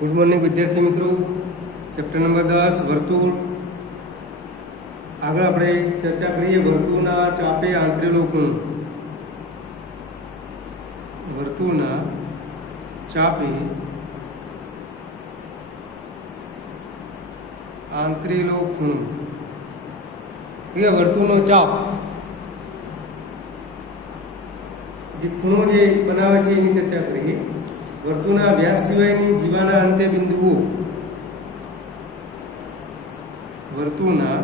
Good morning विद्यार्थी मित्रों। Chapter number 10 वर्तुळ। આગળ આપણે ચર્ચા કરીએ વર્તુળના ચાપે આંતરેલો ખૂણો। વર્તુળના ચાપે આંતરેલો ખૂણો। એ વર્તુળનો ચાપ જે ખૂણો જે બનાવે છે એની ચર્ચા કરીએ। વર્તુળના વ્યાસ સિવાયની જીવાના અંતે બિંદુઓ વર્તુળના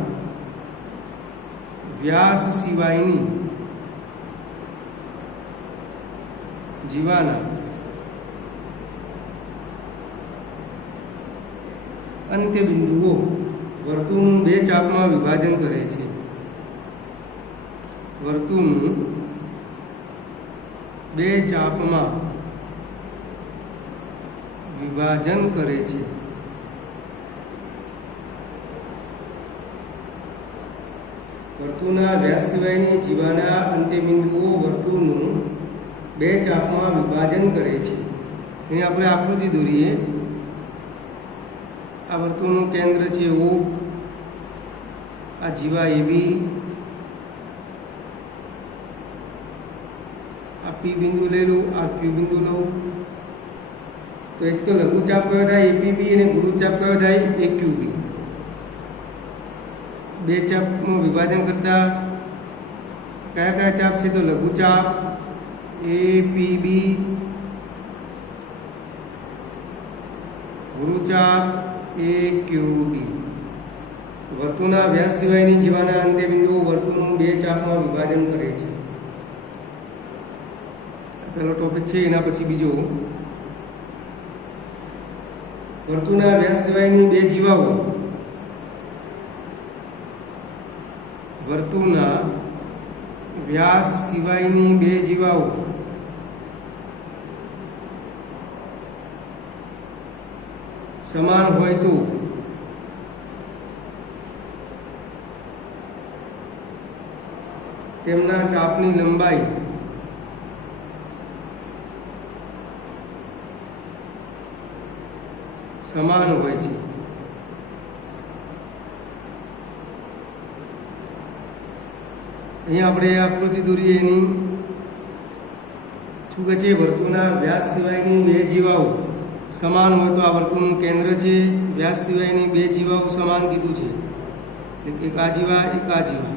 વ્યાસ સિવાયની જીવાના અંત્ય બિંદુઓ વર્તુળનું બે ચાપમાં વિભાજન કરે છે। વર્તુળનું બે ચાપમાં વિભાજન કરે છે। વર્તુળના વ્યાસ સિવાયની જીવાના અંત્યબિંદુઓ વર્તુળનું બે ચાપમાં વિભાજન કરે છે। એની આપણે આકૃતિ દોરીએ। આ વર્તુળનું કેન્દ્ર છે O, આ જીવા AB, આ P બિંદુ લઈ લો, આ Q બિંદુ લો। तो एक तो लघुचाप कयो थाय APB અને ગુરુચાપ कयो थाय AQB। બે ચાપનું વિભાજન કરતા કયા કયા ચાપ છે? તો લઘુચાપ APB, ગુરુચાપ AQB। વર્તુળના વ્યાસ સિવાયની જીવાના અંત્ય બિંદુઓ વર્તુળનું બે ચાપમાં વિભાજન કરે છે। પહેલો ટોપિક છે, એના પછી બીજો। વર્તુળના વ્યાસ સિવાયની બે જીવાઓ વર્તુળના વ્યાસ સિવાયની બે જીવાઓ સમાન હોય તો તેમના ચાપની લંબાઈ સમાન હોય છે। અહીંયા આપણે આકૃતિ દોરીએ એની શું કહે છે? વર્તુળના વ્યાસ સિવાયની બે જીવાઓ સમાન હોય તો આ વર્તુળનું કેન્દ્ર છે। વ્યાસ સિવાયની બે જીવાઓ સમાન કીધું છે, એટલે એક આ જીવા, એક આ જીવા,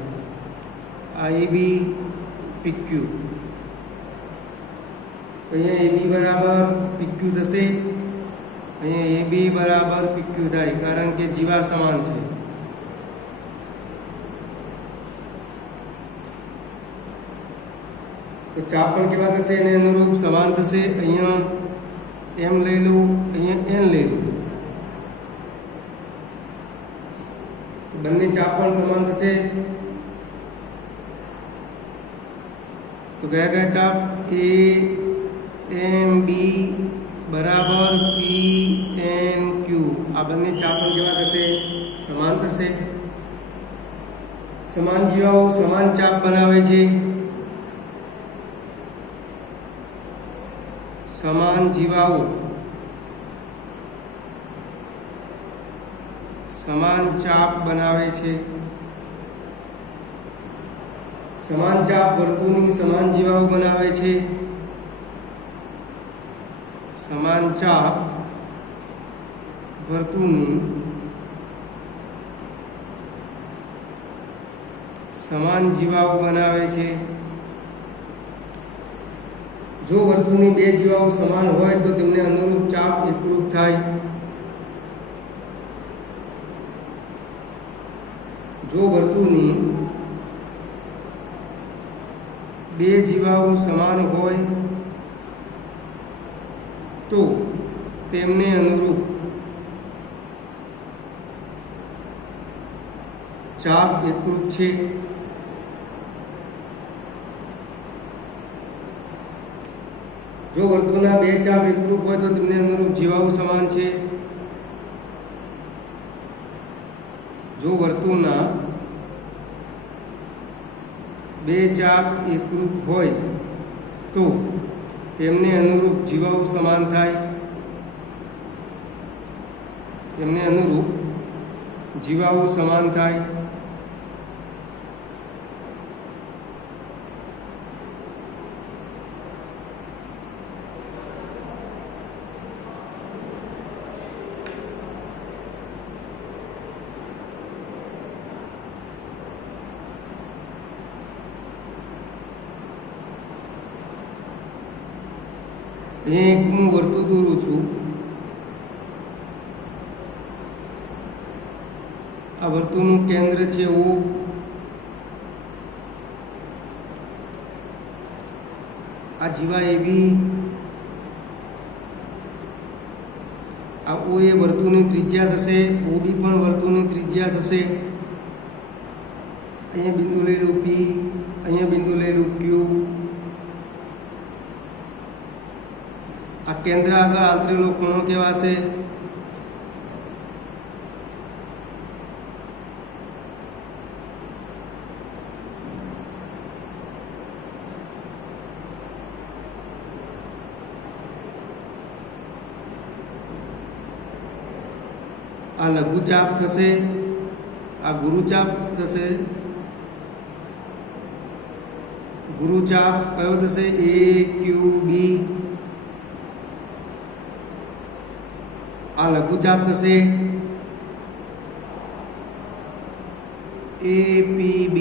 આ AB PQ। તો અહીંયા AB બરાબર PQ થશે, અહીંયા AB બરાબર PQ થાય, કારણ કે જીવા સમાન છે। તો ચાપ પણ કેવા થશે? એને અનુરૂપ સમાન થશે। અહીંયા M લઈ લો, અહીંયા N લઈ લો, તો બંને ચાપ પણ સમાન થશે। તો કયા કયા ચાપ? AMB બરાબર PNQ। આ બંને ચાપ પણ કેવા થશે? સમાન થશે। સમાન જીવાઓ સમાન ચાપ બનાવે છે। સમાન જીવાઓ સમાન ચાપ બનાવે છે। સમાન ચાપ વર્તુળની સમાન જીવાઓ બનાવે છે। સમાન ચાપ વર્તુળની સમાન જીવાઓ બનાવે છે। જો વર્તુળની બે જીવાઓ સમાન હોય તો તેમને અનુરૂપ ચાપ એકરૂપ થાય। જો વર્તુળની બે જીવાઓ સમાન હોય તો તેમને અનુરૂપ ચાપ એકરૂપ છે। જો વર્તુળના બે ચાપ એકરૂપ હોય તો તેમને અનુરૂપ જીવાઓ સમાન છે। જો વર્તુળના બે ચાપ એકરૂપ હોય તો તેમને અનુરૂપ જીવાઓ સમાન થાય। તેમને અનુરૂપ જીવાઓ સમાન થાય. અહીં એક હું વર્તુળ દોરું છું. આ વર્તુળનું કેન્દ્ર છે O. આ જીવા AB. આ O એ વર્તુળની ત્રિજ્યા થશે, OB પણ વર્તુળની ત્રિજ્યા થશે. અહીંયા બિંદુ લઈ લો P, અહીંયા બિંદુ લઈ લો Q. આ કેન્દ્ર આગળ આંતરેલો ખૂણો કહેવાશે. આ લઘુચાપ થશે, આ ગુરુચાપ થશે. ગુરુચાપ કયો થશે? AQB. આ લઘુચાપ થશે APB.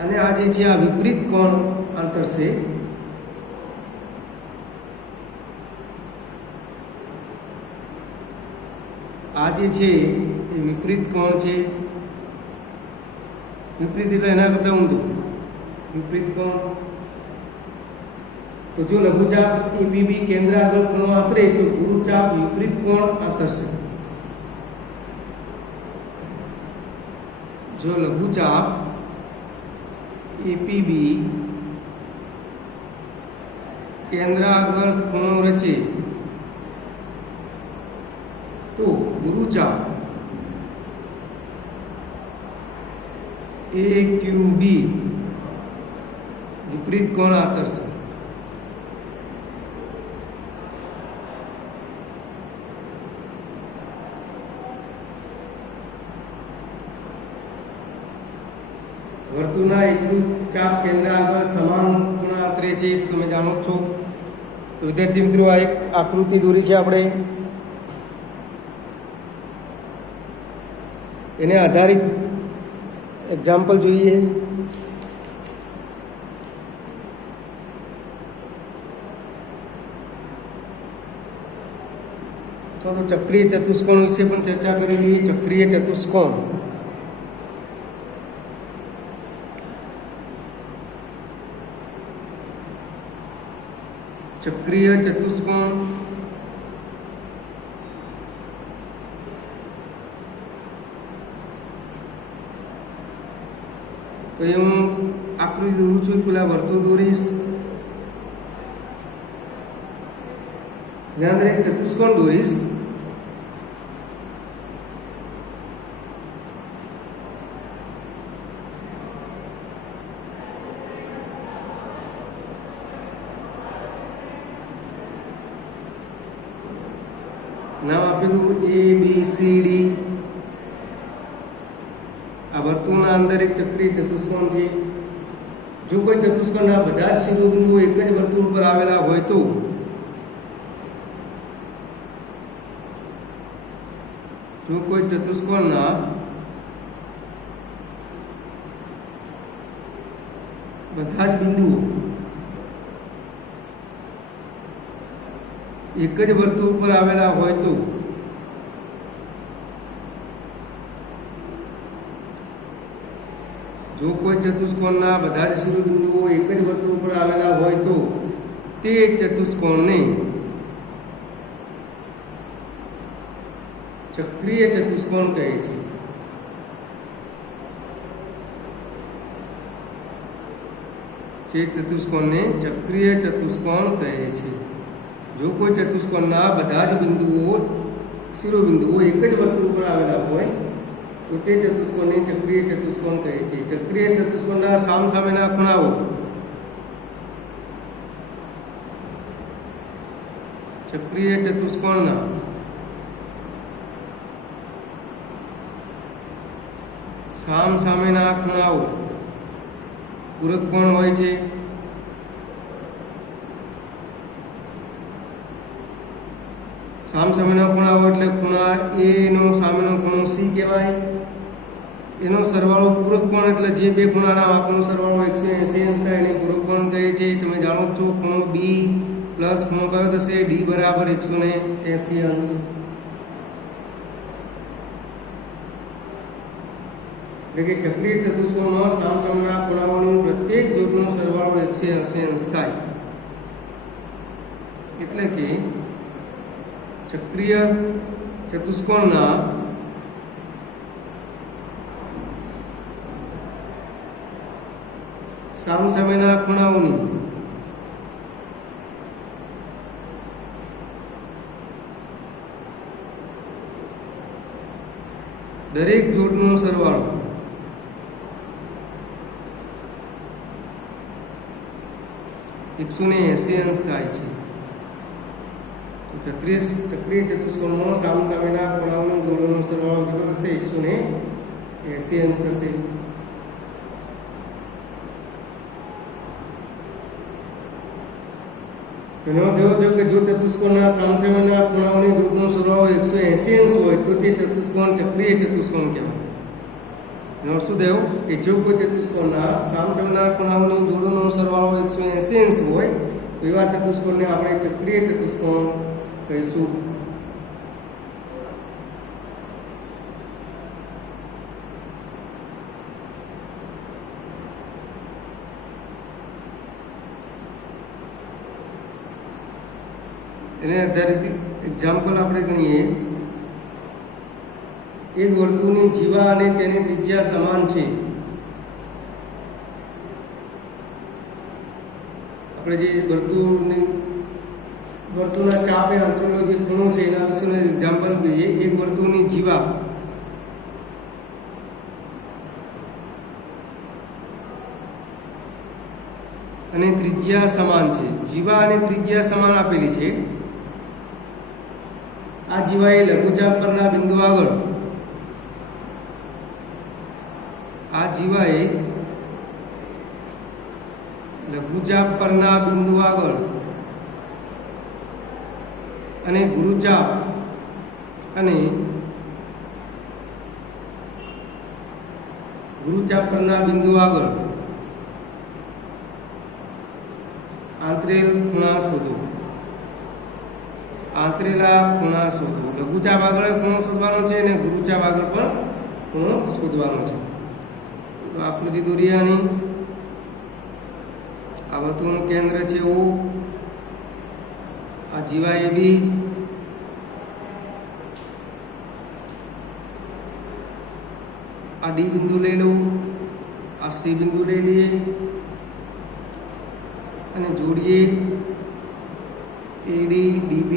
અને આ જે છે આ વિપરીત કોણ અંતર છે. આ જે છે એ વિપરીત કોણ છે. વિપરીત એટલે એના કરતાં ઊંધું વિપરીત કોણ. તો જો લઘુચાપ APB કેન્દ્ર આગળ ખૂણો આંતરે તો ગુરુચાપ વિપરીત કોણ આંતરશે. જો લઘુચાપ APB કેન્દ્ર આગળ ખૂણો રચે તો ગુરુચાપ AQB વિપરીત કોણ આંતરશે. વર્તુળના એકલું ચાપ કેન્દ્ર આગળ સમાન ખૂણા આંતરે છે, તમે જાણો છો. તો વિદ્યાર્થી મિત્રો, આ એક આકૃતિ દોરી છે આપણે. એને આધારિત એક્ઝામ્પલ જોઈએ. તો ચક્રીય ચતુષ્કોણ વિશે પણ ચર્ચા કરી લઈએ. ચક્રીય ચતુષ્કોણ ચક્રીય ચતુષ્કોણ તો એ હું આકૃતિ દોરું છું. પેલા વર્તુળ દોરીશ. એના અંદર એક ચતુષ્કોણ દોરીશ. નામ આપી દઉં ABCD. આ વર્તુળના અંદર એક ચક્રીય ચતુષ્કોણ છે. જો કોઈ ચતુષ્કોણના બધા જ શિરોબિંદુઓ એક જ વર્તુળ પર આવેલા હોય તો જો કોઈ ચતુષ્કોણના બધા જ બિંદુઓ એક જ વર્તુળ પર આવેલા હોય તો જો કોઈ ચતુષ્કોણના બધા જ શિરોબિંદુઓ એક જ વર્તુળ પર આવેલા હોય તો તે ચતુષ્કોણને ચક્રીય ચતુષ્કોણ કહે છે. તે ચતુષ્કોણને ચક્રીય ચતુષ્કોણ કહે છે. જો કોઈ ચતુષ્કોણના બધા જ બિંદુઓ શિરોબિંદુઓ એક જ વર્તુળ પર આવેલા હોય તો તે ચતુષ્કોણને ચક્રીય ચતુષ્કોણ કહે છે. ચક્રીય ચતુષ્કોણના સામસામેના ખૂણાઓ ચક્રીય ચતુષ્કોણના સામસામેના ખૂણાઓ પૂરક કોણ હોય છે. સામસામેના ખૂણાઓ એટલે ખૂણા એ નો સામેનો ખૂણો સી કહેવાય. એનો સરવાળો પૂરક કોણ એટલે જે બે ખૂણાના માપનો સરવાળો 180 અંશ થાય એને પૂરક કોણ કહે છે. તમે જાણો છો ખૂણો બી પ્લસ ખૂણો કયો થશે ડી બરાબર 180 અંશ. એટલે કે ચક્રીય ચતુષ્કોણમાં સામસામેના ખૂણાઓની પ્રત્યેક જોડનો સરવાળો 180 અંશ થાય. એટલે કે ચક્રીય ચતુષ્કોણના સામસામેના ખૂણાઓની દરેક જોડનો સરવાળો 180 અંશ થાય છે. તો ચક્રીય ચતુષ્કોણમાં સામસામેના ખૂણાઓના જોડોનો સરવાળો કેટલો થશે 180 અંશ થશે. એનો થયો કે જો ચતુષ્કોણના સામસામેના ખૂણાઓની જોડનો સરવાળો 180 અંશ હોય તો તે ચતુષ્કોણ ચક્રીય ચતુષ્કોણ કહેવાય. એનો શું થયો કે જો કોઈ ચતુષ્કોણના સામસામેના ખૂણાઓની જોડોનો સરવાળો 180 અંશ હોય તો એવા ચતુષ્કોણને આપણે ચક્રીય ચતુષ્કોણ કહીશું. એને આધારિત એક્ઝામ્પલ આપણે ગણીએ. એક વર્તુળની જીવા અને તેની ત્રિજ્યા સમાન છે. આપણે જે વર્તુળના ચાપે અંતરેલો જે ખૂણો છે એના વિશેનું એક્ઝામ્પલ જોઈએ. એક વર્તુળની જીવા અને ત્રિજ્યા સમાન છે. જીવા અને ત્રિજ્યા સમાન આપેલી છે. આ જીવાએ લઘુચાપ પરના બિંદુ આગળ લઘુચાપ પરના બિંદુ આગળ અને ગુરુચાપ પરના બિંદુ આગળ આંતરેલ ખૂણા શોધો. આંતરેલા ખૂણા શોધો. લઘુચાપ આગળ ખૂણો શોધવાનો છે અને ગુરુચાપ આગળ પણ ખૂણો શોધવાનો છે. તો આકૃતિ દોરિયાની આ વર્તુળનું કેન્દ્ર છે O. આ જીવા AB, આ ડી બિંદુ લઈ લો, આ સી બિંદુ લઈ લઈએ અને જોડીએ AD DB.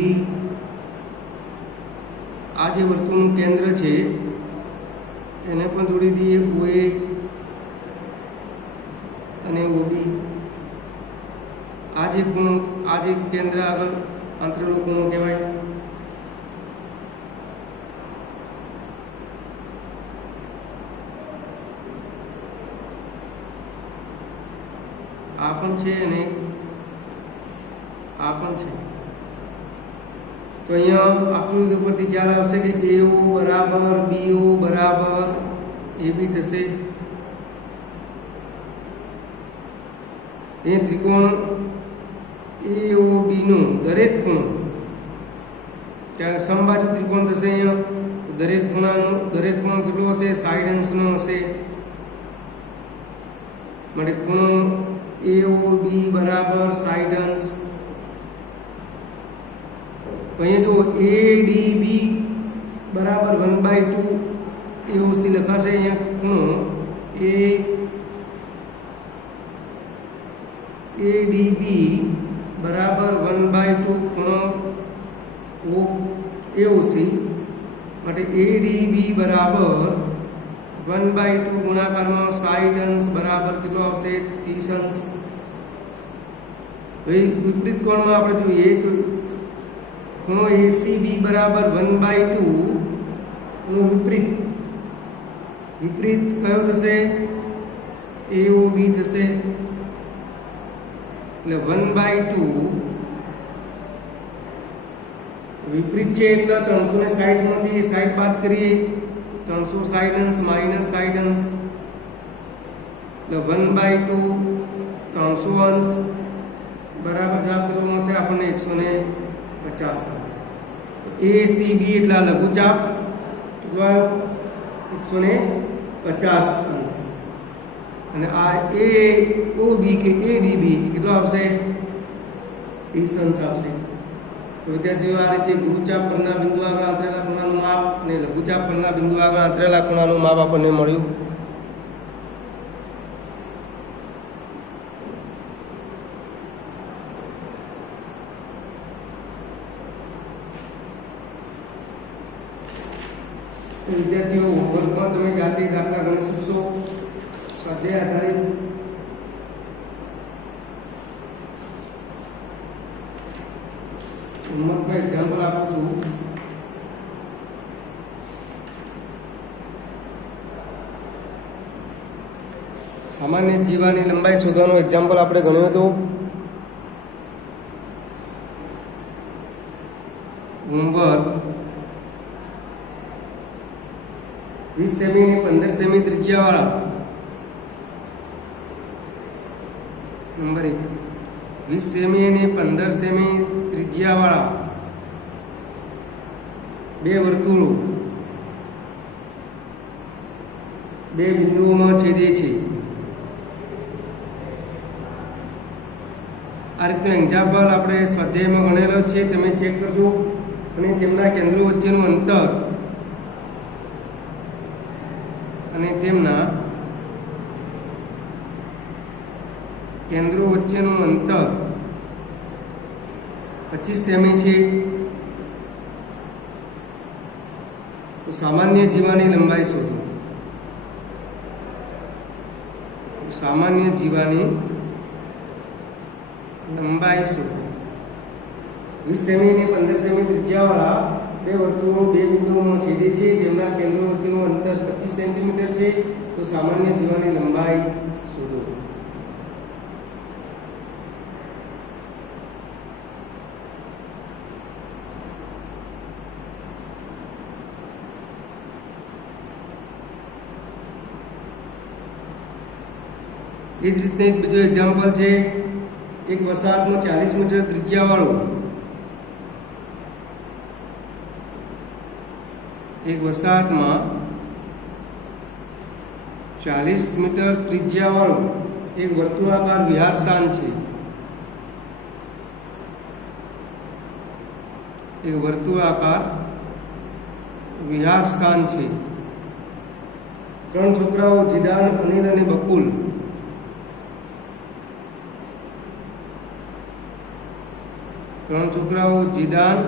આ જે વર્તુળનું કેન્દ્ર છે એને પણ જોડી દઈએ OA અને OB. આ જે કેન્દ્ર આગળ આંતરેલો ખૂણો કહેવાય. આ પણ છે અને આ પણ છે. તો અહીંયા આકૃતિ ઉપરથી ખ્યાલ આવશે કે AO બરાબર BO બરાબર AB થશે. એ ત્રિકોણ AOB નો દરેક ખૂણો ત્યાં સમબાજુ ત્રિકોણ થશે. અહીંયા દરેક ખૂણો કેટલો હશે? સાઈડ અંશનો હશે. માટે ખૂણો AOB બરાબર સાઈડ અંશ. અહીંયા જો ADB બરાબર 1/2 AOC લખાશે. અહીંયા ખૂણો ADB બરાબર 1/2 ખૂણો AOC. માટે ADB બરાબર 1/2 ગુણાકારમાં સાઈડ અંશ બરાબર કેટલો આવશે? 30 અંશ. વિપરીત કોણમાં આપણે જોઈએ તો ખૂણો ACB બરાબર 1/2 નો વિપરીત કયો થશે? AOB થશે. એટલે 1/2 વિપરીત છે એટલે 360 માંથી 60 બાદ કરીએ 360 અંશ માઇનસ 60 અંશ એટલે 1/2 300 અંશ બરાબર જવાબ કેટલો મળશે આપણને? 150. તો ACB એટલા લઘુચાપ કેટલો આવ્યો? 150 અંશ. અને આ AOB કે ADB કેટલો આવશે? 30 અંશ આવશે. તો વિદ્યાર્થીઓ આ રીતે ગુરુચાપ પરના બિંદુ આગળ આંતરેલા ખૂણાનું માપ અને લઘુચાપ પરના બિંદુ આગળ આંતરેલા ખૂણાનું માપ આપણને મળ્યું. તો વિદ્યાર્થીઓ હોમવર્કમાં તમે જાતે દાખલા ગણી શકશો સ્વાધ્યાય આધારિત. હોમવર્કમાં એક્ઝામ્પલ આપું છું. સામાન્ય જીવાની લંબાઈ શોધવાનું એક્ઝામ્પલ આપણે ગણ્યું હતું. હોમવર્ક 20 સેમી અને 15 સેમી ત્રિજ્યાવાળા નંબર 1 20 સેમી અને 15 સેમી ત્રિજ્યાવાળા બે વર્તુળો બે બિંદુઓમાં છેદે છે. આ રીતનું એક્ઝામ્પલ આપણે સ્વાધ્યાયમાં ગણેલો છે, તમે ચેક કરજો. અને તેમના કેન્દ્રો વચ્ચેનું અંતર અને તેમના કેન્દ્રો વચ્ચેનું અંતર 25 સેમી છે. તો સામાન્ય જીવાની લંબાઈ શોધો. સામાન્ય જીવાની લંબાઈ શોધો. 20 સેમી અને 15 સેમી ત્રિજ્યાવાળા બે વર્તુળો બે બિંદુઓમાં છેદે છે. તેમના કેન્દ્રો વચ્ચેનું અંતર 25 સેન્ટીમીટર છે. તો સામાન્ય જીવાની લંબાઈ શોધો. એ જ રીતે એક બીજો એક્ઝામ્પલ છે. એક વસાહતનો 40 મીટર ત્રિજ્યાવાળો એક વસાહતમાં 40 મીટર ત્રિજ્યાવાળો એક વર્તુળાકાર વિહાર સ્થાન છે. એક વર્તુળાકાર વિહાર સ્થાન છે. 3 છોકરાઓ જીદાન, અનિલ અને બકુલ ત્રણ છોકરાઓ જીદાન,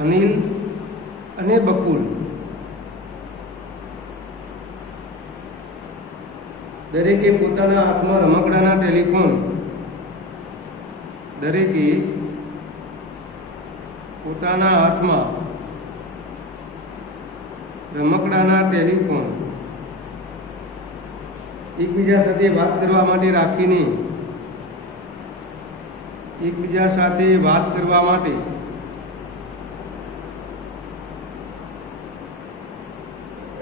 અનિલ અને બકુલ દરેકે પોતાના હાથમાં રમકડાના ટેલિફોન એકબીજા સાથે વાત કરવા માટે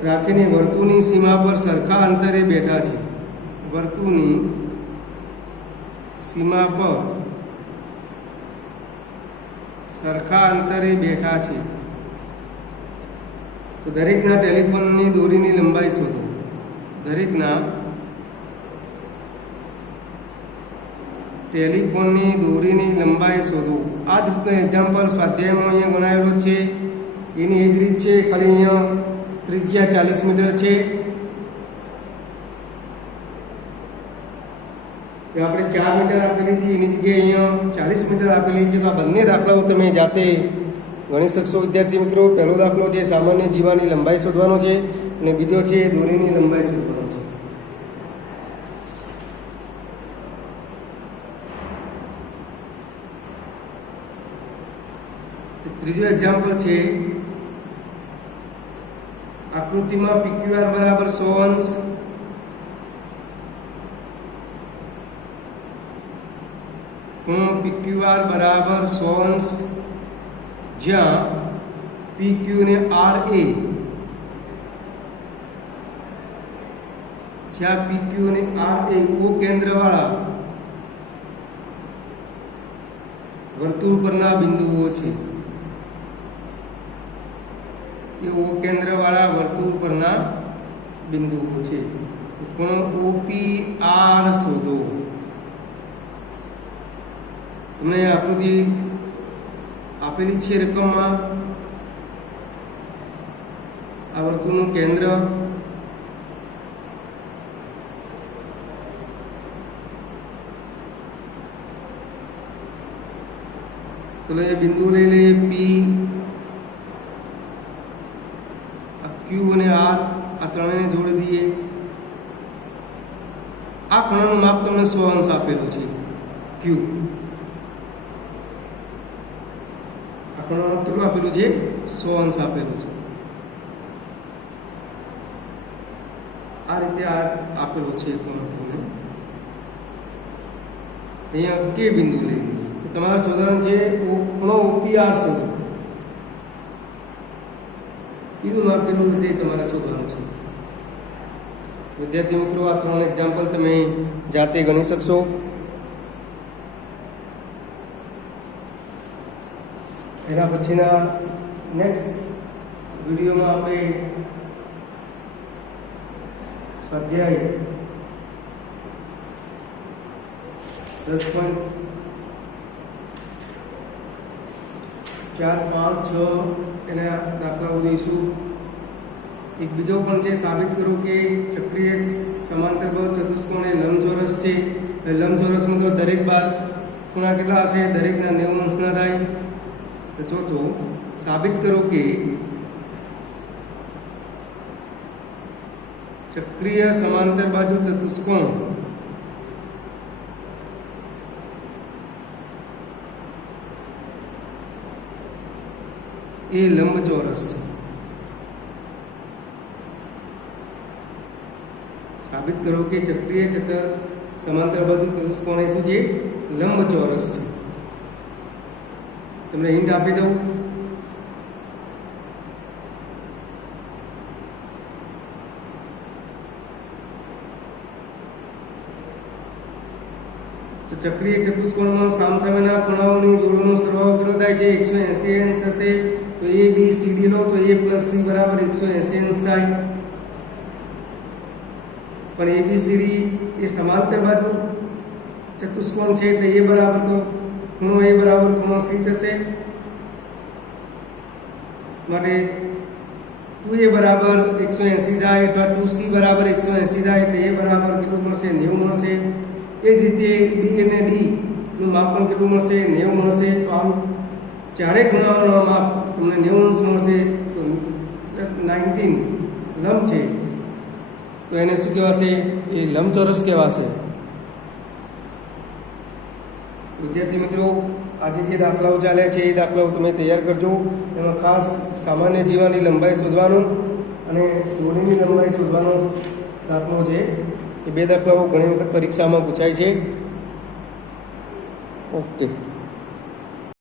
રાખીને વર્તુળની સીમા પર સરખા અંતરે બેઠા છે. વર્તુળની સીમા પર સરખા અંતરે બેઠા છે. તો દરેકના ટેલિફોનની દોરીની લંબાઈ શોધો. દરેકના ટેલિફોનની દોરીની લંબાઈ શોધો. આ જ રીતનો એક્ઝામ્પલ સ્વાધ્યાયમાં અહીંયા ગણાવેલો છે. એની એ જ રીત છે, ખાલી અહીંયા ત્રિજ્યા 40 મીટર છે. આપણે 4 મીટર આપેલી હતી, એની જગ્યાએ અહીંયા 40 મીટર આપેલી છે. તો આ બંને દાખલાઓ તમે જાતે ગણી શકશો વિદ્યાર્થી મિત્રો. પહેલો દાખલો છે સામાન્ય જીવાની લંબાઈ શોધવાનો છે અને બીજો છે દોરીની લંબાઈ શોધવાનો છે. ત્રીજું એક્ઝામ્પલ છે આકૃતિમાં PQR બરાબર 100 અંશ ખૂણો PQR બરાબર 100 અંશ જ્યાં PQ ને RA જ્યાં PQ અને RA ઓ કેન્દ્રવાળા વર્તુળ પરના બિંદુઓ છે. એ ઓ કેન્દ્રવાળા વર્તુળ પરના બિંદુઓ છે. ખૂણો OPR શોધો. તમને આકૃતિ આપેલી છે રકમમાં. આ વર્તુળનું કેન્દ્ર ચલો એ બિંદુ લઈ લઈએ P, આ Q અને R આ ત્રણેયને જોડી દઈએ. આ ખૂણાનું માપ તમને 100 અંશ આપેલું છે. Q આ ખૂણાનું કેટલું આપેલું છે? 100 અંશ આપેલું છે. આ રીતે આ આપેલું છે ખૂણો તમને. અહીંયા કે બિંદુ લઈ લઈએ તો તમારું શોધવાનું છે ખૂણો OPR શોધો. બીજું માપ કેટલું છે તમારે શોધવાનું છે. વિદ્યાર્થી મિત્રો, આ 3 એક્ઝામ્પલ તમે જાતે ગણી શકશો. એના પછીના નેક્સ્ટ વિડીયોમાં આપણે સ્વાધ્યાય 10.4, 5, 6 એના દાખલાઓ જોઈશું. એક બીજો પણ છે, સાબિત કરો કે ચક્રીય સમાંતરબાહુ ચતુષ્કોણ એ લંબચોરસ છે. લંબચોરસમાં તો દરેક બાર ખૂણા કેટલા હશે? દરેકના 90 અંશના થાય. તો ચોથો, સાબિત કરો કે ચક્રીય સમાંતર બાજુ ચતુષ્કોણ એ લંબચોરસ છે. સાબિત કરો કે ચક્રીય સમાંતર બાજુ ચતુષ્કોણ એ શું છે? લંબચોરસ છે. તમને હિન્ટ આપી દઉં. તો ચક્રીય ચતુષ્કોણમાં સામસામેના ખૂણાઓની જોડોનો સરવાળો કેટલો થાય છે? 180 અંશ થશે. તો ABCD લો તો A + C બરાબર 180 અંશ થાય. પણ ABCD એ સમાંતર બાજુ ચતુષ્કોણ છે એટલે A બરાબર તો ખૂણો A બરાબર ખૂણો C થશે. માટે 2A બરાબર 180 થાય અથવા 2C બરાબર 180 થાય એટલે A બરાબર કેટલું મળશે? 90 મળશે. એ જ રીતે B અને D નું માપ પણ કેટલું મળશે? 90 મળશે. તો આમ ચારેય ખૂણાઓનું માપ તમને 90 અંશ મળશે. તો 19 લંબ છે તો એને શું કહેવાશે? એ લંબચોરસ કહેવાશે. વિદ્યાર્થી મિત્રો, આજે જે દાખલાઓ ચાલ્યા છે એ દાખલાઓ તમે તૈયાર કરજો. એમાં ખાસ સામાન્ય જીવાની લંબાઈ શોધવાનું અને દોરીની લંબાઈ શોધવાનો દાખલો છે. એ 2 દાખલાઓ ઘણી વખત પરીક્ષામાં પૂછાય છે. ઓકે.